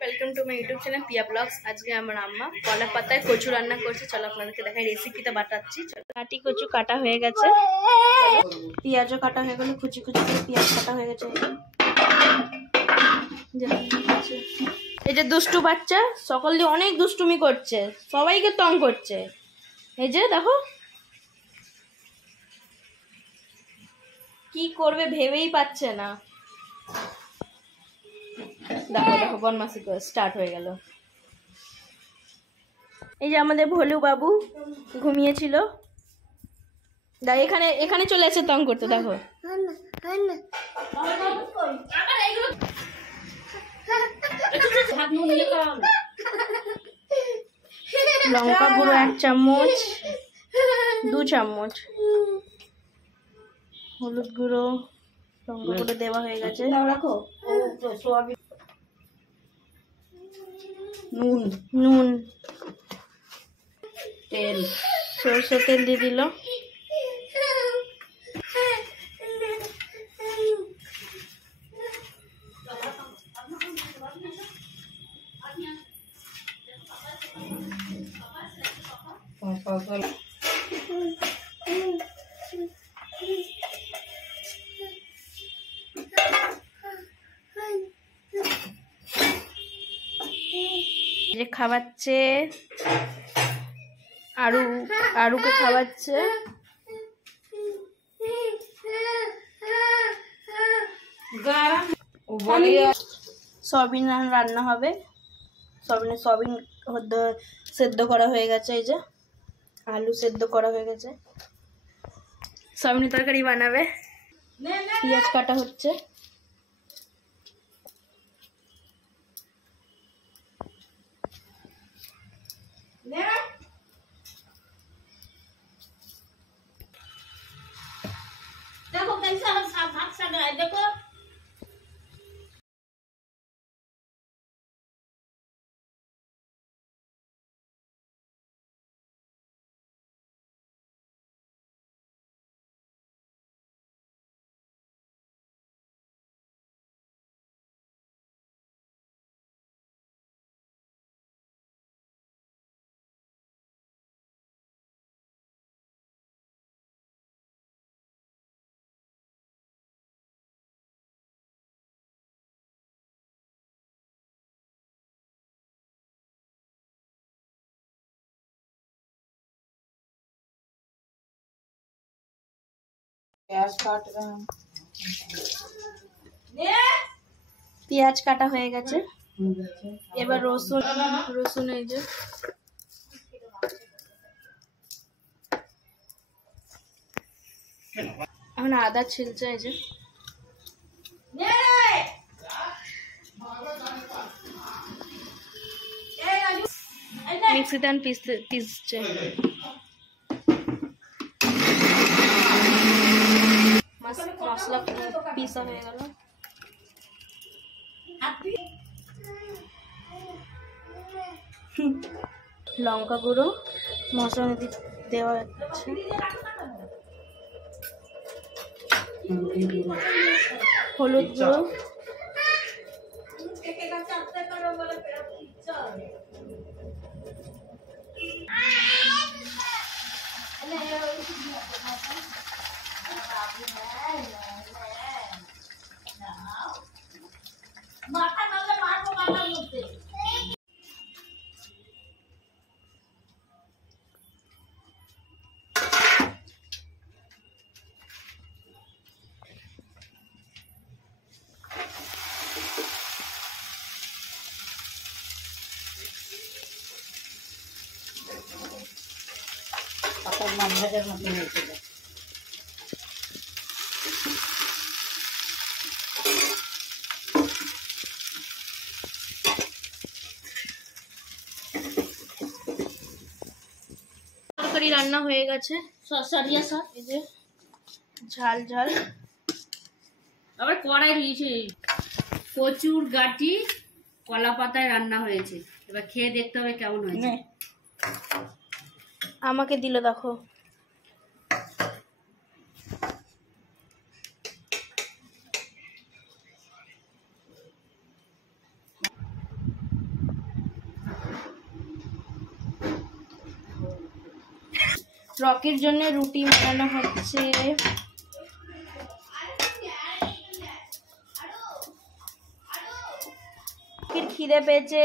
Welcome to my YouTube channel Piya blogs. আজকে আমার আম্মা কলা পাতায় কচু রান্না করছে। চলো আপনাদেরকে দেখাই, রেসিপিটা বাটাচ্ছি। কাটি কচু কাটা হয়ে গেছে, পেঁয়াজও কাটা হয়ে গেল, কুচি কুচি করে পেঁয়াজ কাটা হয়ে গেছে। এই যে দুষ্টু বাচ্চা সকাল দিয়ে অনেক দুষ্টুমি করছে, সবাইকে তং করছে। এই যে দেখো কি করবে ভেবেই পাচ্ছে না। দেখো দেখো বদমাশি স্টার্ট হয়ে গেল। এই যে আমাদের ভোলু বাবু ঘুমিয়েছিল, এখানে এখানে চলে এসে তং করতে। দেখো লঙ্কা গুঁড়ো 1 চামচ, 2 চামচ, হলুদ গুঁড়ো, লঙ্কা গুঁড়ো দেওয়া হয়ে গেছে। নুন নুন তেল, সরষের তেল দিয়ে দিল। যে খাওয়াচ্ছে আরুকে খাওয়াচ্ছে। সয়াবিন রান্না হবে। সয়াবিন সেদ্ধ করা হয়ে গেছে। এই যে আলু সেদ্ধ করা হয়ে গেছে, সয়াবিনের তরকারি বানাবে। পেঁয়াজ কাটা হচ্ছে। देखो कैसे हम भाग सा गए, देखो प्याज काट रहे हैं। পেঁয়াজ কাটা হয়ে গেছে, এবার রসুন এই যে এখন আদা ছিলছে। এই যে মিক্সিতে পিসছে। মশলা পিসা হয়ে গেল। লঙ্কা গুঁড়ো মশলা দেওয়া হচ্ছে, হলুদ গুঁড়ো, ভাজার মতো হয়েছিল। তরকারি রান্না হয়ে গেছে। এই যে ঝাল ঝাল আবার কড়াই রয়েছে, কচুর গাটি কলা পাতায় রান্না হয়েছে। এবার খেয়ে দেখতে হবে কেমন হয়েছে। আমাকে দিল দেখো। রকির জন্য রুটি বানানো হচ্ছে। খিদে পেয়েছে,